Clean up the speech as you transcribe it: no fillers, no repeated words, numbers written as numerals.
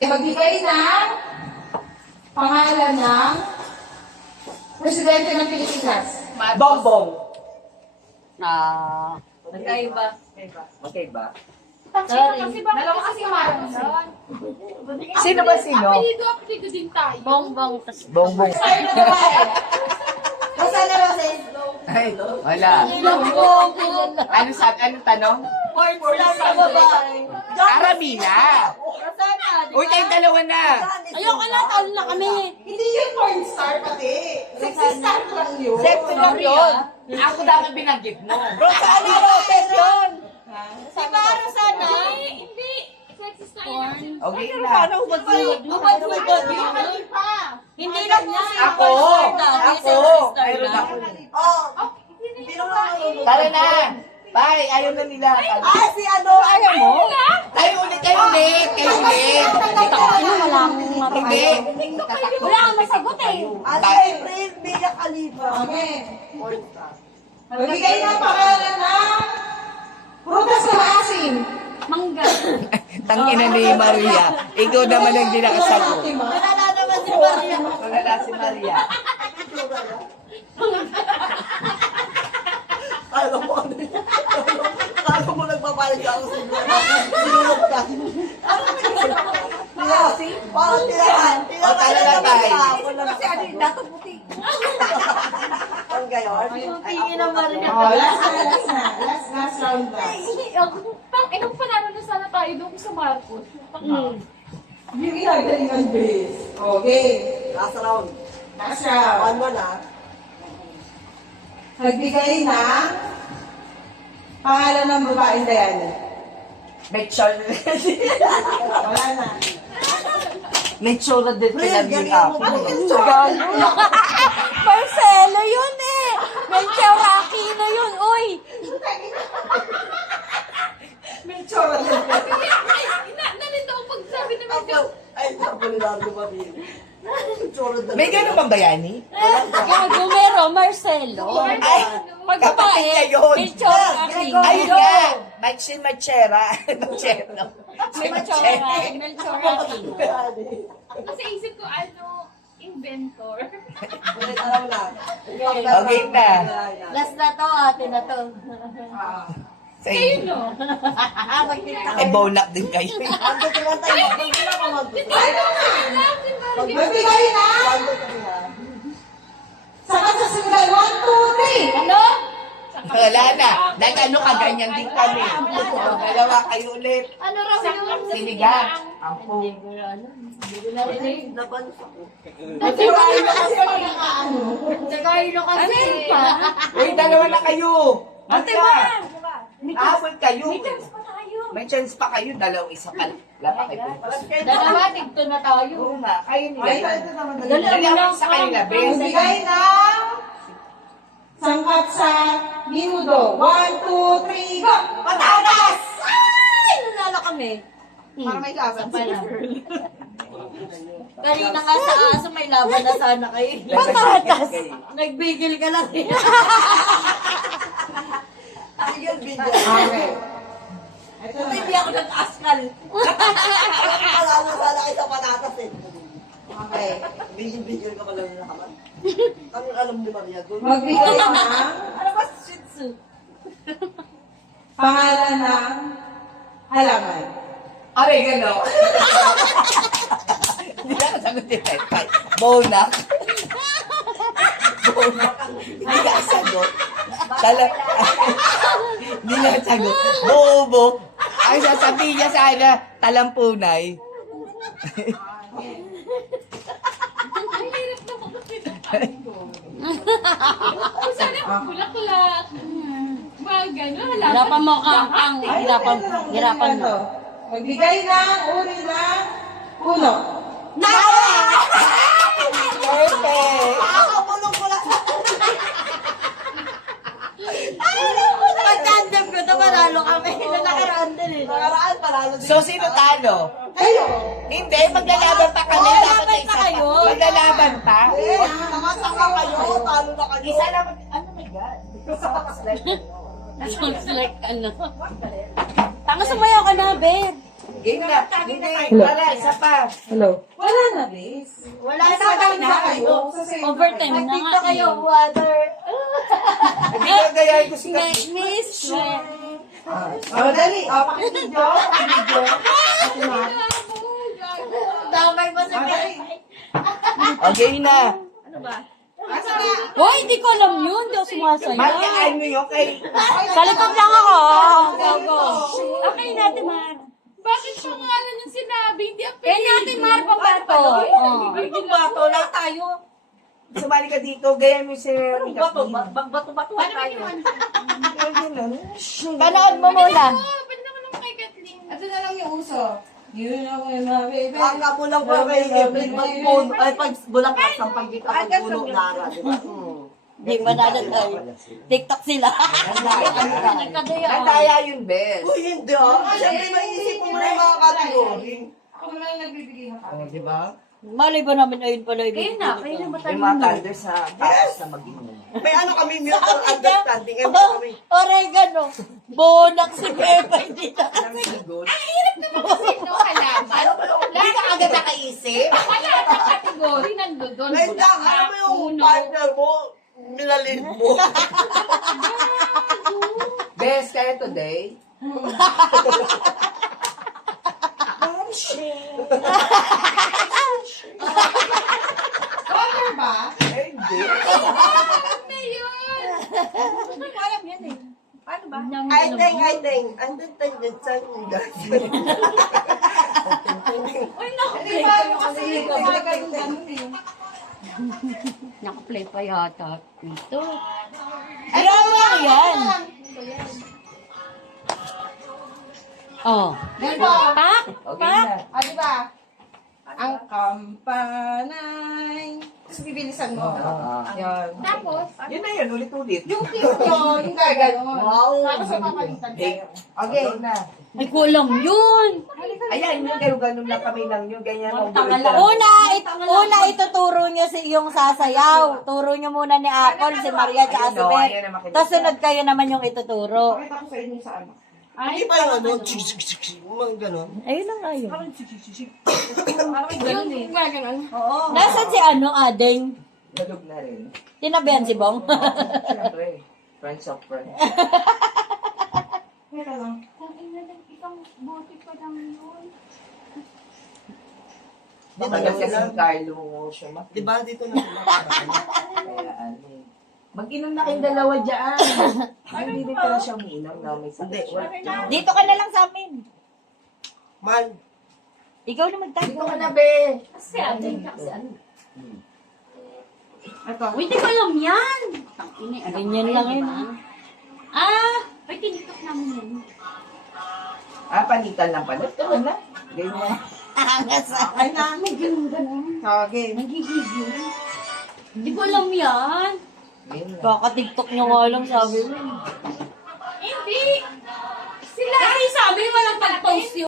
Magbigay ng pangalan ng Presidente ng Pilipinas. Bongbong. Magkaiba. Magkaiba. Sorry. Dalawa kasi Marcos. Sino ba sino? Apelido din tayo. Bongbong. Bongbong. Sa'yo na babae. Basta na Roses. Ay, wala. Bongbong. Anong tanong? Lang sa babae. Aramina. Uy, tayong dalawa na. Ayoko na, talo na kami. Hindi yun porn star pati. Sexy star lang yun. Sexy lang yun. Ako dapat binanggit mo. Rosana Roses yun. Si Mara sana. Hindi. Sexy star. Okay na. Hindi lang po si Ako. Mayroon ako. Tara na. Bye. Ayaw na nila. si ano? Ayaw mo? Kayo ulit. Ano, wala akong Hindi. Wala kang masagot eh. April, Mia Khalifa. Okay. Magbigay ng pangalan ng prutas na maasim. Mangga. Tangina ni Maria. Ikaw naman ang di nakasagot. Wala naman si Maria. Wala si Maria. Kala mo nagpapalit ako sa sinulog ka. Parang tirahan. O, tala na tayo. Kasi ano yung dato puti. Ang gayon. Tingin na Maria. Oh, last round na. Anong panalo na sana tayo doon sa Marcos? Yung ginagalingan, Grace. Okay. Last round. Last round. 1-1 ah. Nagbigay ng pangalan ng babaeng Diana. Mechol. Wala na. Mechol na din April, pinag-give galing up. mo. Marcelo yun eh. Melchoraki na yun. Uy. May tsura na. Nalito ang pagsabi ni Medyo. Ay, sabi ni Lardo ba din? May ganun bang bayani? Gago meron, Marcelo. Ay, Pag kapatid niya yun. Melchoraki. Ayun nga. Machera. Machera. Melchoraki. Kasi isip ko, inventor. Alam na. Okay na. Last na to, ate na to. Sa inyo. No? Eh, bonak din kayo. Ando ka lang tayo. Hindi ako mag-gusto. Magbigay na Ando ka lang. saka sa single 1, 2, 3. Ano? Wala na. Nag-ano ka, ganyan din kami. Dalawa kayo ulit. Ano raw yung... Sinigang. Ampo. Laban ako. Nagsiwain na kasi ako ng ano. Tsaka yun kasi. Ano pa? Uy, dalawa na kayo. Ate Basta. ba? Awal kayo. May chance pa tayo. May chance pa kayo. Dalawang isa pa. Wala pa kayo. Dalawa, tigto na tayo. Oo nga. Kayo nila. Ay, ito naman. Dalawang sa kanila, bes. Magbigay na sangkap sa minudo. 1, 2, 3, go! Patatas! Ay, nanalo kami. Para may laban pa na. Kanina nga sa aso, may laban na sana kayo. Patatas. Nagbigil ka lang. Tigil video. Okay. Ito na. Hindi ako nag-askal. Alam na sana kayo sa patatas eh. Okay. Bigil ka pala nila kaman. Anong alam ni Maria? Magbigay ng Ano ba shih tzu? pangalan ng halaman. Aray, gano'n. Hindi na kasagot ni Tay. Bonak. Bonak. Hindi ka kasagot. Hindi na kasagot. Bobo. Ang sasabihin niya sana, talampunay. Sana bulaklak. Mga gano'n. Hirapan mo kang hirapan mo. Magbigay ng uri ng puno. Perfect. Nakakabulong ko lang. Pag-tandem ko ito, manalo kami. Nakaraan din eh. Nakaraan, panalo din. So, sino talo? Kayo! Hindi, maglalaban pa kami. Oo, Dapat laban na pa isa kayo. pa. Maglalaban pa. Eh, nakatanga kayo. Talo na kayo. Isa lang. Ano my God? Sounds like ano. Tanga sumayaw ka na, Ber. Game na. Hindi. Hello. Wala, isa pa. Hello. Wala na, Liz. Wala na Sabay kayo. na kayo. Sa same Overtime na Nagtito nga kayo, eh. water. Hindi ko gayahin ko si Miss. Oh, dali. Oh, pakibidyo. Pakibidyo. Ate Mar. Damay mo sa Oh, dali. Okay na. Asa na? Hoy, hindi ko alam yun. Hindi ako sumasayaw. Magkaan mo yun kay... Sa likod lang ako. Go, go. Okay natin, Mar. Bakit pangalan yung sinabi? Hindi ang Kaya natin, Mar, papato. Oh. Ang bato lang tayo. Sumali ka dito, gayahin mo si... Bato-bato Paano tayo. yun? Panood mo muna. Oh, pwede naman naman kay Kathleen. Ito na lang yung uso. You know my baby. Ang kapulang ko kay Evelyn pag bulakas ang pagkita pagpulo nara, di ba? Hindi ba tayo? TikTok sila. Nagtaya yun, bes. Uy, hindi ah. Siyempre, maiisip mo na yung mga kategory. Ako naman yung nagbibigay ng Oh, di ba? Malay ba namin ayun pala yung Kayo na ba May mga thunder sa tapos na mag-inom. May ano kami, mutual understanding. Eh, kami. Oregano. Bonak si Pepa. Hindi na. Sino kalaban? Hindi ka agad nakaisip. Wala sa kategory nandun. Wait lang, alam mo yung partner mo, nilalin mo. Bes, kaya today? Color ba? Eh, hindi. na yun. Alam yan eh. I think, andun tayo dyan sa Hindi ba yung kasi yung mga ganun eh. Naka-play pa yata. Ito. Drama yan. Oh. Diba? Pak. Okay na. Ah, diba? Ang kampanay. Tapos bibilisan mo. Yan. Tapos, Yun na yun, ulit-ulit. Yung cute yun, yung gaganon. Wow. Tapos papalitan kayo. Okay na. Ay, kulang yun. Ayan, yung ganun lang kami lang yung ganyan. Una, ituturo niyo si yung sasayaw. Turo niyo muna ni Apple, si Maria, at si Beth. Tapos sunod kayo naman yung ituturo. Pakita ko sa inyo sa ano. Hindi pa yung ano, mga ganon. Ayun na nga yun. Ganun eh. Nasaan si ano, Adeng? Nalog na rin. Tinabihan si Bong. Siyempre, friends of friends. Teka lang. kung ina lang, isang bote pa lang yun. Matagal kasi yung Carlo mo siya. Di ba dito na Kaya ano eh. Mag-inom na kayong dalawa dyan. Ay, hindi pala siya umiinom na may sakit siya. Dito ka na lang sa amin. Man, Ikaw na Dito magtayo. ka na, be. Kasi atin kasi ano. Ito. Uy, di ko alam yan. Ganyan lang yun. Ay, tinitok namin yun. Ah, panitan lang pala. Ito na. Ganyan. Ay na. Okay. Di ko alam yan. Ganyan. Kaka-tiktok niya nga lang sabi mo. Hindi. Sila. Kasi sabi walang pag-post yun.